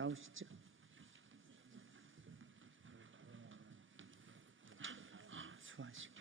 나오시죠? 수고하시구나.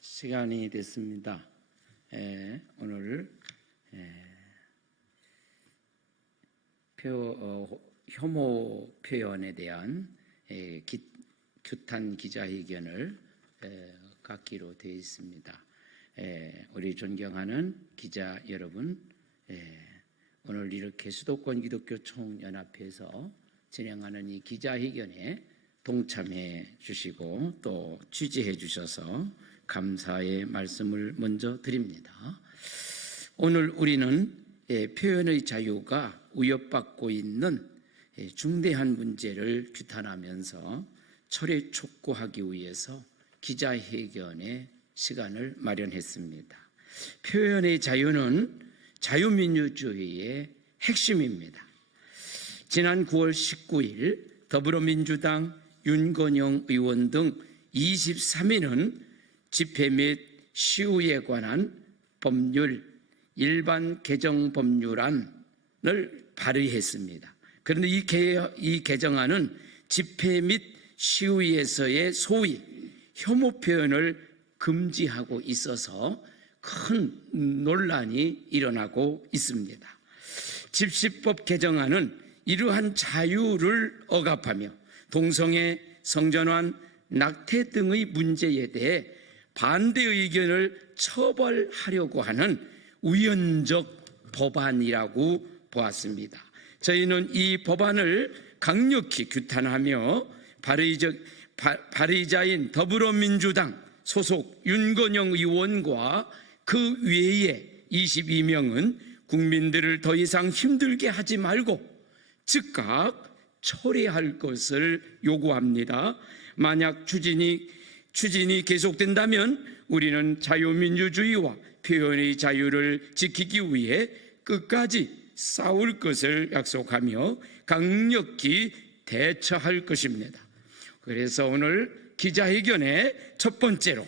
시간이 됐습니다. 오늘 혐오 표현에 대한 규탄 기자회견을 갖기로 되어 있습니다. 우리 존경하는 기자 여러분, 오늘 이렇게 수도권 기독교 총연합회에서 진행하는 이 기자회견에 동참해 주시고 또 취재해 주셔서 감사의 말씀을 먼저 드립니다. 오늘 우리는 표현의 자유가 위협받고 있는 중대한 문제를 규탄하면서 철회 촉구하기 위해서 기자회견의 시간을 마련했습니다. 표현의 자유는 자유민주주의의 핵심입니다. 지난 9월 19일 더불어민주당 윤건영 의원 등 23인은 집회 및 시위에 관한 법률 일반 개정 법률안을 발의했습니다. 그런데 이 개정안은 집회 및 시위에서의 소위 혐오 표현을 금지하고 있어서 큰 논란이 일어나고 있습니다. 집시법 개정안은 이러한 자유를 억압하며 동성애, 성전환, 낙태 등의 문제에 대해 반대 의견을 처벌하려고 하는 우연적 법안이라고 보았습니다. 저희는 이 법안을 강력히 규탄하며 발의자인 더불어민주당 소속 윤건영 의원과 그 외에 22명은 국민들을 더 이상 힘들게 하지 말고 즉각 처리할 것을 요구합니다. 만약 추진이 계속된다면 우리는 자유민주주의와 표현의 자유를 지키기 위해 끝까지 싸울 것을 약속하며 강력히 대처할 것입니다. 그래서 오늘 기자회견의 첫 번째로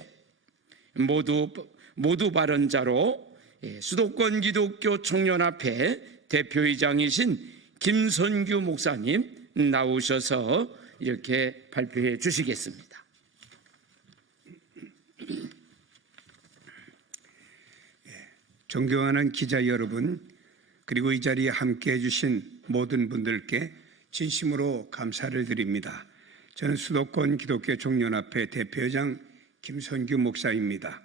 모두 발언자로 수도권 기독교 총연합회 대표이장이신 김선규 목사님 나오셔서 이렇게 발표해 주시겠습니다. 존경하는 기자 여러분, 그리고 이 자리에 함께해 주신 모든 분들께 진심으로 감사를 드립니다. 저는 수도권 기독교 총연합회 대표장 김선규 목사입니다.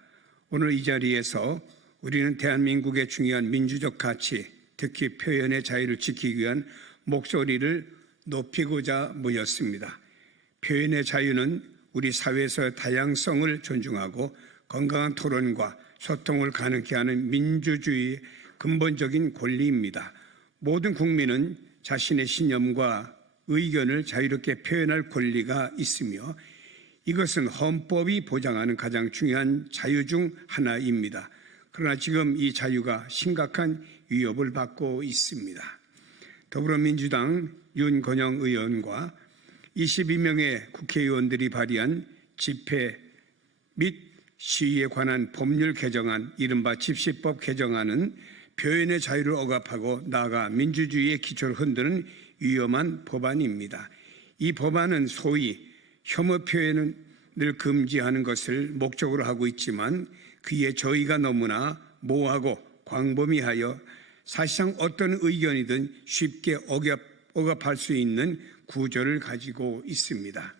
오늘 이 자리에서 우리는 대한민국의 중요한 민주적 가치, 특히 표현의 자유를 지키기 위한 목소리를 높이고자 모였습니다. 표현의 자유는 우리 사회에서 다양성을 존중하고 건강한 토론과 소통을 가능케 하는 민주주의의 근본적인 권리입니다. 모든 국민은 자신의 신념과 의견을 자유롭게 표현할 권리가 있으며 이것은 헌법이 보장하는 가장 중요한 자유 중 하나입니다. 그러나 지금 이 자유가 심각한 위협을 받고 있습니다. 더불어민주당 윤건영 의원과 22명의 국회의원들이 발의한 집회 및 시위에 관한 법률 개정안, 이른바 집시법 개정안은 표현의 자유를 억압하고 나아가 민주주의의 기초를 흔드는 위험한 법안입니다. 이 법안은 소위 혐오 표현을 금지하는 것을 목적으로 하고 있지만 그에 저희가 너무나 모호하고 광범위하여 사실상 어떤 의견이든 쉽게 억압할 수 있는 구조를 가지고 있습니다.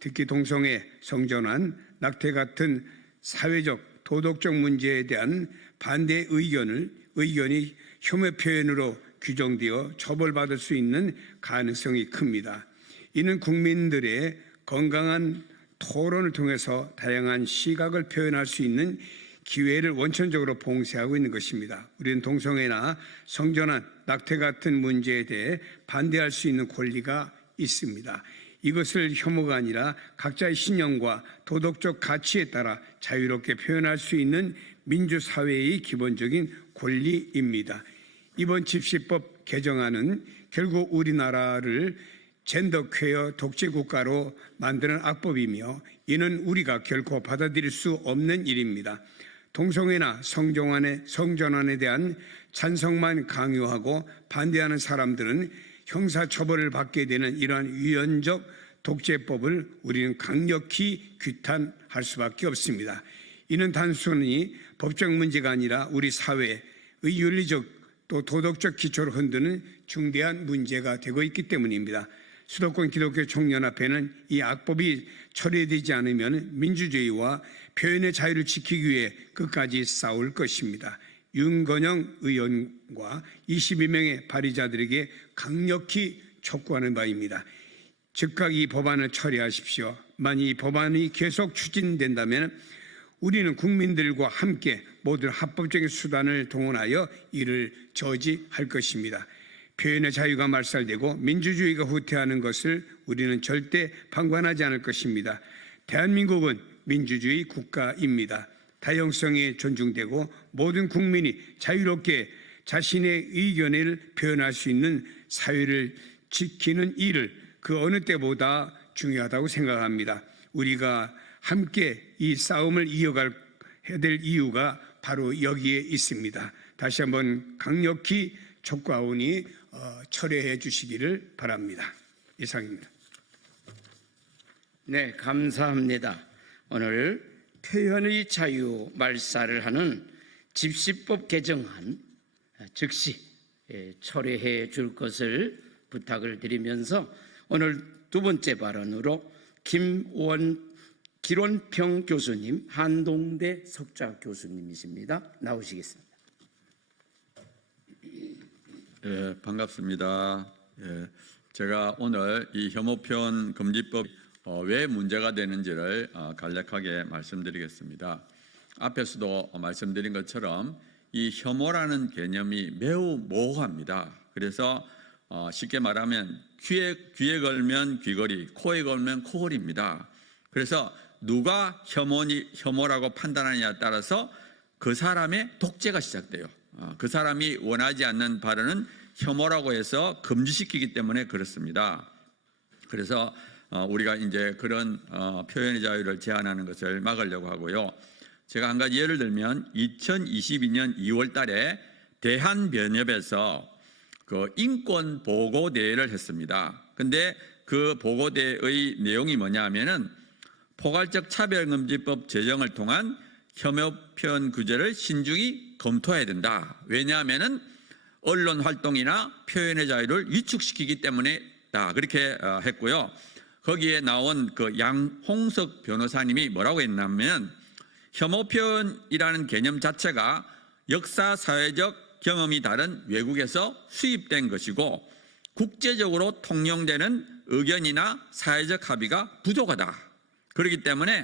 특히 동성애, 성전환, 낙태 같은 사회적, 도덕적 문제에 대한 반대 의견이 혐오 표현으로 규정되어 처벌받을 수 있는 가능성이 큽니다. 이는 국민들의 건강한 토론을 통해서 다양한 시각을 표현할 수 있는 기회를 원천적으로 봉쇄하고 있는 것입니다. 우리는 동성애나 성전환, 낙태 같은 문제에 대해 반대할 수 있는 권리가 있습니다. 이것을 혐오가 아니라 각자의 신념과 도덕적 가치에 따라 자유롭게 표현할 수 있는 민주사회의 기본적인 권리입니다. 이번 집시법 개정안은 결국 우리나라를 젠더 퀘어 독재 국가로 만드는 악법이며 이는 우리가 결코 받아들일 수 없는 일입니다. 동성애나 성전환에 대한 찬성만 강요하고 반대하는 사람들은 형사처벌을 받게 되는 이러한 위헌적 독재법을 우리는 강력히 규탄할 수밖에 없습니다. 이는 단순히 법적 문제가 아니라 우리 사회의 윤리적 또 도덕적 기초를 흔드는 중대한 문제가 되고 있기 때문입니다. 수도권 기독교 총연합회는 이 악법이 처리되지 않으면 민주주의와 표현의 자유를 지키기 위해 끝까지 싸울 것입니다. 윤건영 의원과 22명의 발의자들에게 강력히 촉구하는 바입니다. 즉각 이 법안을 처리하십시오. 만약 이 법안이 계속 추진된다면 우리는 국민들과 함께 모든 합법적인 수단을 동원하여 이를 저지할 것입니다. 표현의 자유가 말살되고 민주주의가 후퇴하는 것을 우리는 절대 방관하지 않을 것입니다. 대한민국은 민주주의 국가입니다. 다양성이 존중되고 모든 국민이 자유롭게 자신의 의견을 표현할 수 있는 사회를 지키는 일을 그 어느 때보다 중요하다고 생각합니다. 우리가 함께 이 싸움을 이어가야 될 이유가 바로 여기에 있습니다. 다시 한번 강력히 촉구하오니 철회해 주시기를 바랍니다. 이상입니다. 네, 감사합니다. 오늘 표현의 자유 말살을 하는 집시법 개정안 즉시 철회해 줄 것을 부탁을 드리면서 오늘 두 번째 발언으로 기론평 교수님, 한동대 석좌 교수님이십니다. 나오시겠습니다. 예, 반갑습니다. 예, 제가 오늘 이 혐오표현 금지법 왜 문제가 되는지를 간략하게 말씀드리겠습니다. 앞에서도 말씀드린 것처럼 이 혐오라는 개념이 매우 모호합니다. 그래서 쉽게 말하면 귀에 걸면 귀걸이, 코에 걸면 코걸이입니다. 그래서 누가 혐오라고 판단하느냐에 따라서 그 사람의 독재가 시작돼요. 그 사람이 원하지 않는 발언은 혐오라고 해서 금지시키기 때문에 그렇습니다. 그래서 우리가 이제 그런 표현의 자유를 제한하는 것을 막으려고 하고요. 제가 한 가지 예를 들면 2022년 2월 달에 대한변협에서 그 인권 보고 대회를 했습니다. 근데 그 보고대의 내용이 뭐냐 하면은 포괄적 차별금지법 제정을 통한 혐오 표현 규제를 신중히 검토해야 된다. 왜냐하면은 언론 활동이나 표현의 자유를 위축시키기 때문에다. 그렇게 했고요. 거기에 나온 그 양홍석 변호사님이 뭐라고 했냐면 혐오 표현이라는 개념 자체가 역사 사회적 경험이 다른 외국에서 수입된 것이고 국제적으로 통용되는 의견이나 사회적 합의가 부족하다. 그렇기 때문에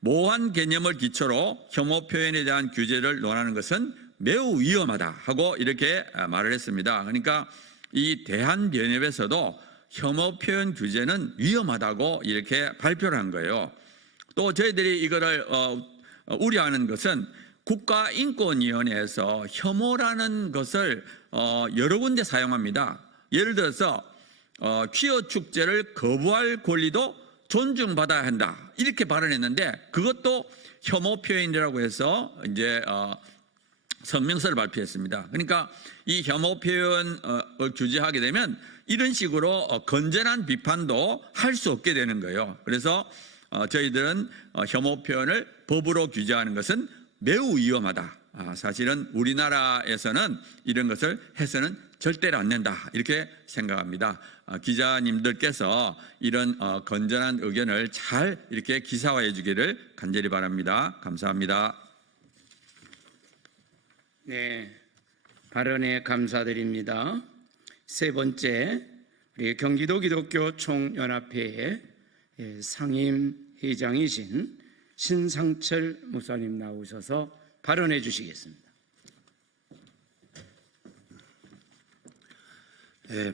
모호한 개념을 기초로 혐오 표현에 대한 규제를 논하는 것은 매우 위험하다 하고 이렇게 말을 했습니다. 그러니까 이 대한변협에서도 혐오 표현 규제는 위험하다고 이렇게 발표를 한 거예요. 또 저희들이 이거를 우려하는 것은 국가인권위원회에서 혐오라는 것을 여러 군데 사용합니다. 예를 들어서 퀴어 축제를 거부할 권리도 존중받아야 한다 이렇게 발언했는데 그것도 혐오 표현이라고 해서 이제 성명서를 발표했습니다. 그러니까 이 혐오 표현을 규제하게 되면 이런 식으로 건전한 비판도 할 수 없게 되는 거예요. 그래서 저희들은 혐오 표현을 법으로 규제하는 것은 매우 위험하다. 사실은 우리나라에서는 이런 것을 해서는 절대로 안 된다 이렇게 생각합니다. 기자님들께서 이런 건전한 의견을 잘 이렇게 기사화해 주기를 간절히 바랍니다. 감사합니다. 네, 발언에 감사드립니다. 세 번째, 우리 경기도 기독교 총연합회의 상임회장이신 신상철 목사님 나오셔서 발언해 주시겠습니다.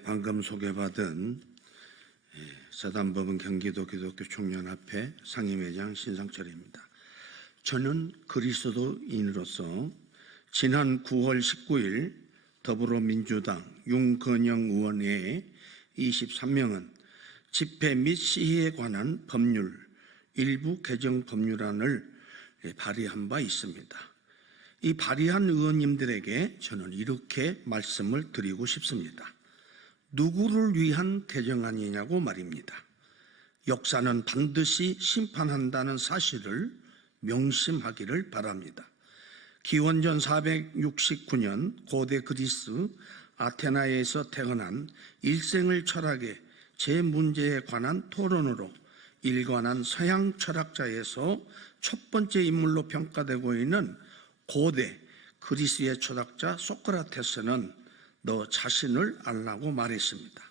방금 소개받은 사단법원 경기도 기독교 총연합회 상임회장 신상철입니다. 저는 그리스도인으로서 지난 9월 19일 더불어민주당 윤건영 의원 외에 23명은 집회 및 시위에 관한 법률 일부 개정 법률안을 발의한 바 있습니다. 이 발의한 의원님들에게 저는 이렇게 말씀을 드리고 싶습니다. 누구를 위한 개정안이냐고 말입니다. 역사는 반드시 심판한다는 사실을 명심하기를 바랍니다. 기원전 469년 고대 그리스 아테나에서 태어난 일생을 철학의 제 문제에 관한 토론으로 일관한 서양 철학자에서 첫 번째 인물로 평가되고 있는 고대 그리스의 철학자 소크라테스는 너 자신을 알라고 말했습니다.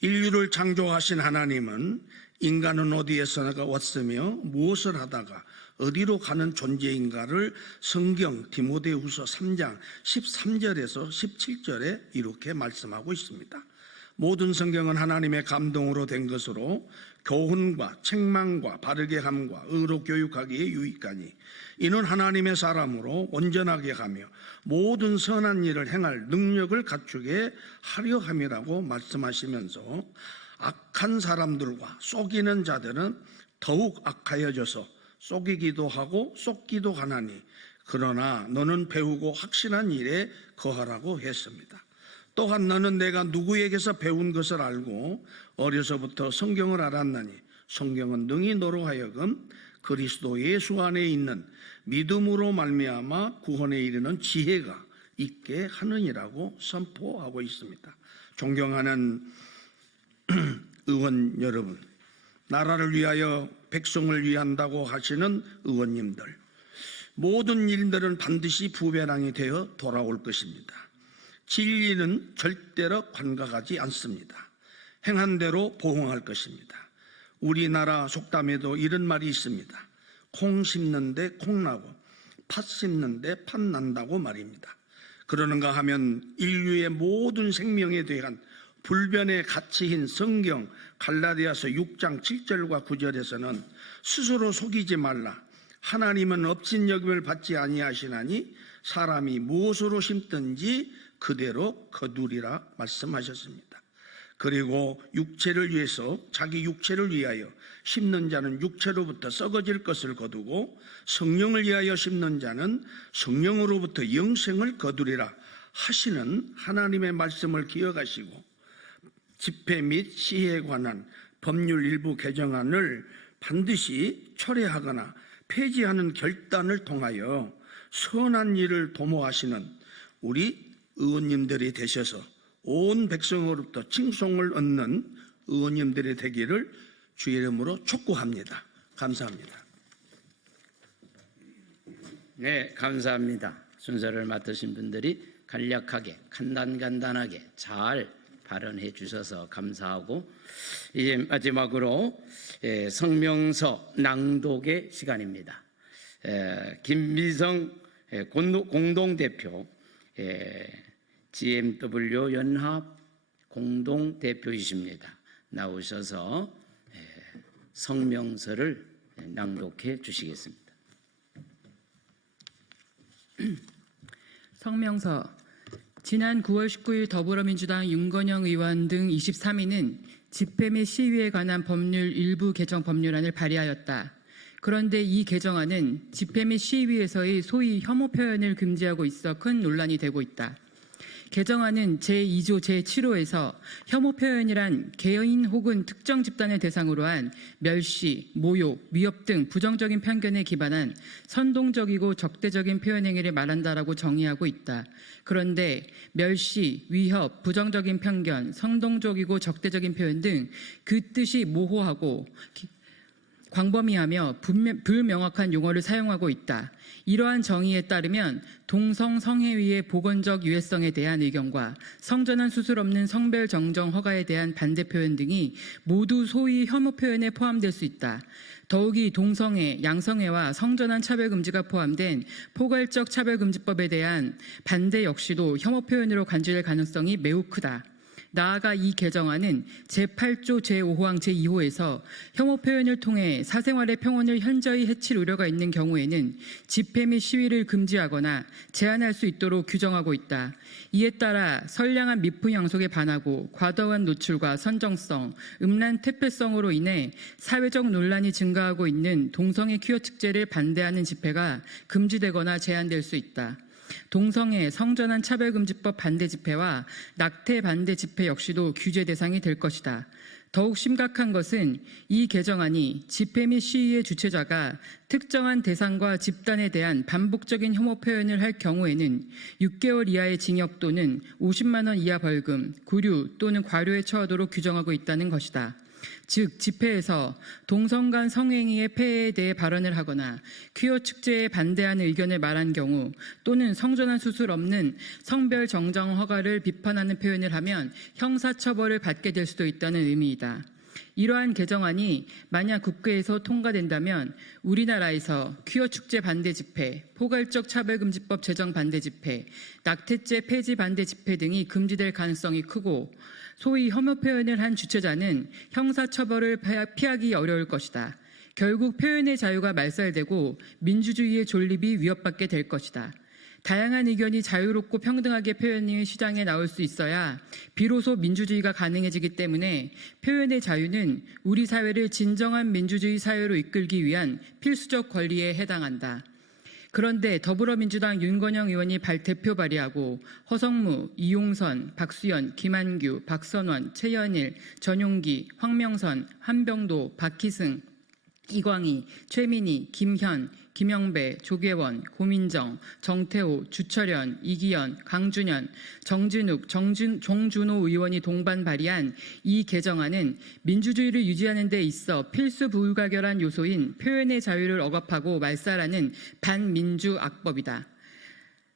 인류를 창조하신 하나님은 인간은 어디에서나 왔으며 무엇을 하다가 어디로 가는 존재인가를 성경 디모데후서 3장 13절에서 17절에 이렇게 말씀하고 있습니다. 모든 성경은 하나님의 감동으로 된 것으로 교훈과 책망과 바르게 함과 의로 교육하기에 유익하니 이는 하나님의 사람으로 온전하게 하며 모든 선한 일을 행할 능력을 갖추게 하려 함이라고 말씀하시면서 악한 사람들과 속이는 자들은 더욱 악하여져서 속이기도 하고 속기도 하나니 그러나 너는 배우고 확신한 일에 거하라고 했습니다. 또한 너는 내가 누구에게서 배운 것을 알고 어려서부터 성경을 알았나니 성경은 능히 너로 하여금 그리스도 예수 안에 있는 믿음으로 말미암아 구원에 이르는 지혜가 있게 하느니라고 선포하고 있습니다. 존경하는 의원 여러분, 나라를 위하여 백성을 위한다고 하시는 의원님들, 모든 일들은 반드시 부배랑이 되어 돌아올 것입니다. 진리는 절대로 관과하지 않습니다. 행한 대로 보응할 것입니다. 우리나라 속담에도 이런 말이 있습니다. 콩 심는데 콩 나고 팥 심는데 팥 난다고 말입니다. 그러는가 하면 인류의 모든 생명에 대한 불변의 가치인 성경 갈라디아서 6장 7절과 9절에서는 스스로 속이지 말라. 하나님은 업신여김을 받지 아니하시나니 사람이 무엇으로 심든지 그대로 거두리라 말씀하셨습니다. 그리고 육체를 위해서 자기 육체를 위하여 심는 자는 육체로부터 썩어질 것을 거두고 성령을 위하여 심는 자는 성령으로부터 영생을 거두리라 하시는 하나님의 말씀을 기억하시고 집회 및 시위에 관한 법률 일부 개정안을 반드시 철회하거나 폐지하는 결단을 통하여 선한 일을 도모하시는 우리 의원님들이 되셔서 온 백성으로부터 칭송을 얻는 의원님들이 되기를 주의 이름으로 촉구합니다. 감사합니다. 네, 감사합니다. 순서를 맡으신 분들이 간략하게 간단하게 잘 발언해 주셔서 감사하고 이제 마지막으로 성명서 낭독의 시간입니다. 김미성 공동대표 GMW 연합 공동대표이십니다. 나오셔서 성명서를 낭독해 주시겠습니다. 성명서. 지난 9월 19일 더불어민주당 윤건영 의원 등 23인은 집회 및 시위에 관한 법률 일부 개정 법률안을 발의하였다. 그런데 이 개정안은 집회 및 시위에서의 소위 혐오 표현을 금지하고 있어 큰 논란이 되고 있다. 개정안은 제2조 제7호에서 혐오 표현이란 개인 혹은 특정 집단을 대상으로 한 멸시, 모욕, 위협 등 부정적인 편견에 기반한 선동적이고 적대적인 표현 행위를 말한다라고 정의하고 있다. 그런데 멸시, 위협, 부정적인 편견, 선동적이고 적대적인 표현 등 그 뜻이 모호하고 광범위하며 불명확한 용어를 사용하고 있다. 이러한 정의에 따르면 동성 성애위의 보건적 유해성에 대한 의견과 성전환 수술 없는 성별 정정 허가에 대한 반대 표현 등이 모두 소위 혐오 표현에 포함될 수 있다. 더욱이 동성애, 양성애와 성전환 차별금지가 포함된 포괄적 차별금지법에 대한 반대 역시도 혐오 표현으로 간주될 가능성이 매우 크다. 나아가 이 개정안은 제8조 제5호항 제2호에서 혐오 표현을 통해 사생활의 평온을 현저히 해칠 우려가 있는 경우에는 집회 및 시위를 금지하거나 제한할 수 있도록 규정하고 있다. 이에 따라 선량한 미풍 양속에 반하고 과도한 노출과 선정성, 음란 퇴폐성으로 인해 사회적 논란이 증가하고 있는 동성애 퀴어 축제를 반대하는 집회가 금지되거나 제한될 수 있다. 동성애 성전환 차별금지법 반대 집회와 낙태 반대 집회 역시도 규제 대상이 될 것이다. 더욱 심각한 것은 이 개정안이 집회 및 시위의 주최자가 특정한 대상과 집단에 대한 반복적인 혐오 표현을 할 경우에는 6개월 이하의 징역 또는 50만 원 이하 벌금, 구류 또는 과료에 처하도록 규정하고 있다는 것이다. 즉 집회에서 동성 간 성행위의 폐해에 대해 발언을 하거나 퀴어 축제에 반대하는 의견을 말한 경우 또는 성전환 수술 없는 성별 정정 허가를 비판하는 표현을 하면 형사처벌을 받게 될 수도 있다는 의미이다. 이러한 개정안이 만약 국회에서 통과된다면 우리나라에서 퀴어 축제 반대 집회, 포괄적 차별금지법 제정 반대 집회, 낙태죄 폐지 반대 집회 등이 금지될 가능성이 크고 소위 혐오 표현을 한 주최자는 형사처벌을 피하기 어려울 것이다. 결국 표현의 자유가 말살되고 민주주의의 존립이 위협받게 될 것이다. 다양한 의견이 자유롭고 평등하게 표현이 시장에 나올 수 있어야 비로소 민주주의가 가능해지기 때문에 표현의 자유는 우리 사회를 진정한 민주주의 사회로 이끌기 위한 필수적 권리에 해당한다. 그런데 더불어민주당 윤건영 의원이 대표 발의하고 허성무, 이용선, 박수현, 김한규, 박선원, 최현일, 전용기, 황명선, 한병도, 박희승, 이광희, 최민희, 김현, 김영배, 조계원, 고민정, 정태호, 주철현, 이기현, 강준현, 정진욱, 정준호 의원이 동반 발의한 이 개정안은 민주주의를 유지하는 데 있어 필수 불가결한 요소인 표현의 자유를 억압하고 말살하는 반민주 악법이다.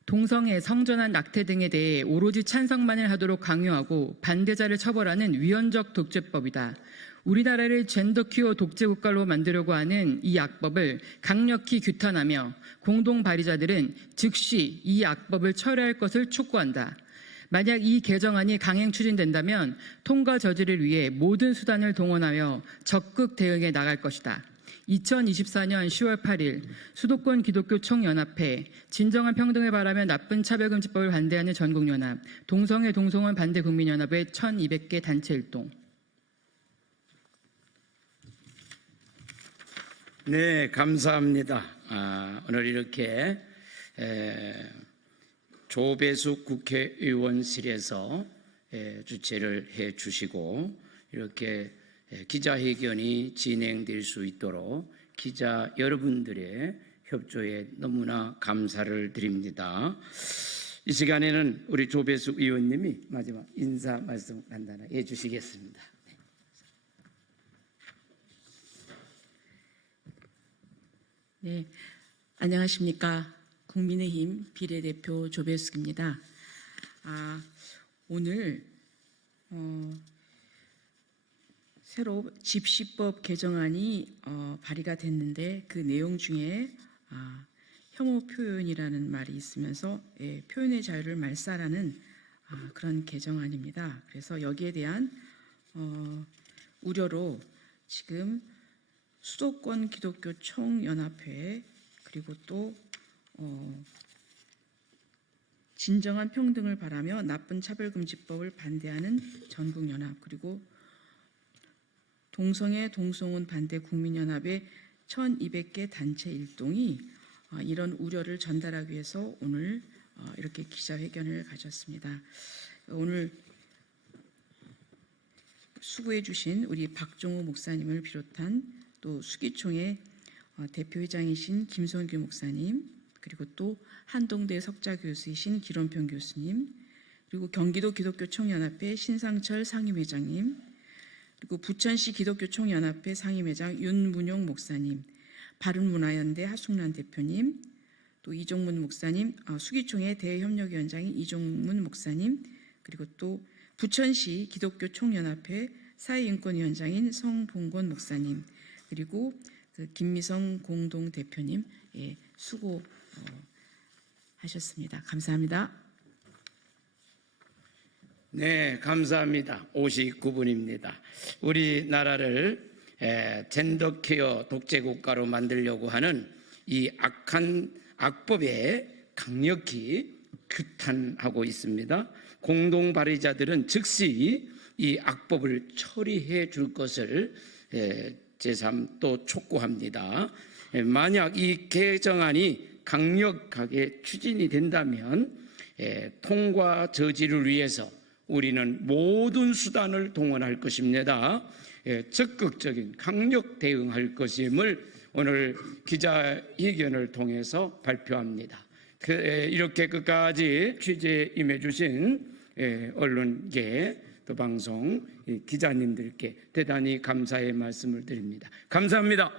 동성애, 성전환, 낙태 등에 대해 오로지 찬성만을 하도록 강요하고 반대자를 처벌하는 위헌적 독재법이다. 우리나라를 젠더 퀴어 독재 국가로 만들려고 하는 이 악법을 강력히 규탄하며 공동 발의자들은 즉시 이 악법을 철회할 것을 촉구한다. 만약 이 개정안이 강행 추진된다면 통과 저지를 위해 모든 수단을 동원하여 적극 대응해 나갈 것이다. 2024년 10월 8일 수도권 기독교 총연합회, 진정한 평등을 바라며 나쁜 차별금지법을 반대하는 전국연합, 동성애 동성혼 반대 국민연합의 1200개 단체 일동. 네, 감사합니다. 오늘 이렇게 조배숙 국회의원실에서 주최를 해 주시고 이렇게 기자회견이 진행될 수 있도록 기자 여러분들의 협조에 너무나 감사를 드립니다. 이 시간에는 우리 조배숙 의원님이 마지막 인사 말씀 간단하게 해 주시겠습니다. 네, 안녕하십니까. 국민의힘 비례대표 조배숙입니다. 오늘 새로 집시법 개정안이 발의가 됐는데 그 내용 중에 혐오 표현이라는 말이 있으면서 표현의 자유를 말살하는 그런 개정안입니다. 그래서 여기에 대한 우려로 지금 수도권 기독교 총연합회 그리고 또 진정한 평등을 바라며 나쁜 차별금지법을 반대하는 전국연합 그리고 동성애 동성혼 반대 국민연합의 1200개 단체 일동이 이런 우려를 전달하기 위해서 오늘 이렇게 기자회견을 가졌습니다. 오늘 수고해 주신 우리 박종호 목사님을 비롯한 또 수기총회 대표회장이신 김성규 목사님 그리고 또 한동대 석좌교수이신 기론평 교수님 그리고 경기도 기독교 총연합회 신상철 상임회장님 그리고 부천시 기독교 총연합회 상임회장 윤문용 목사님, 바른문화연대 하숙란 대표님, 또 이종문 목사님, 수기총회 대협력위원장인 이종문 목사님, 그리고 또 부천시 기독교 총연합회 사회인권위원장인 성봉건 목사님, 그리고 그 김미성 공동대표님, 예, 수고 하셨습니다. 감사합니다. 네, 감사합니다. 59분입니다. 우리나라를 젠더 케어 독재 국가로 만들려고 하는 이 악한 악법에 강력히 규탄하고 있습니다. 공동 발의자들은 즉시 이 악법을 처리해 줄 것을 제3 또 촉구합니다. 만약 이 개정안이 강력하게 추진이 된다면 통과 저지를 위해서 우리는 모든 수단을 동원할 것입니다. 적극적인 강력 대응할 것임을 오늘 기자회견을 통해서 발표합니다. 이렇게 끝까지 취재에 임해주신 언론계 또 방송 기자님들께 대단히 감사의 말씀을 드립니다. 감사합니다.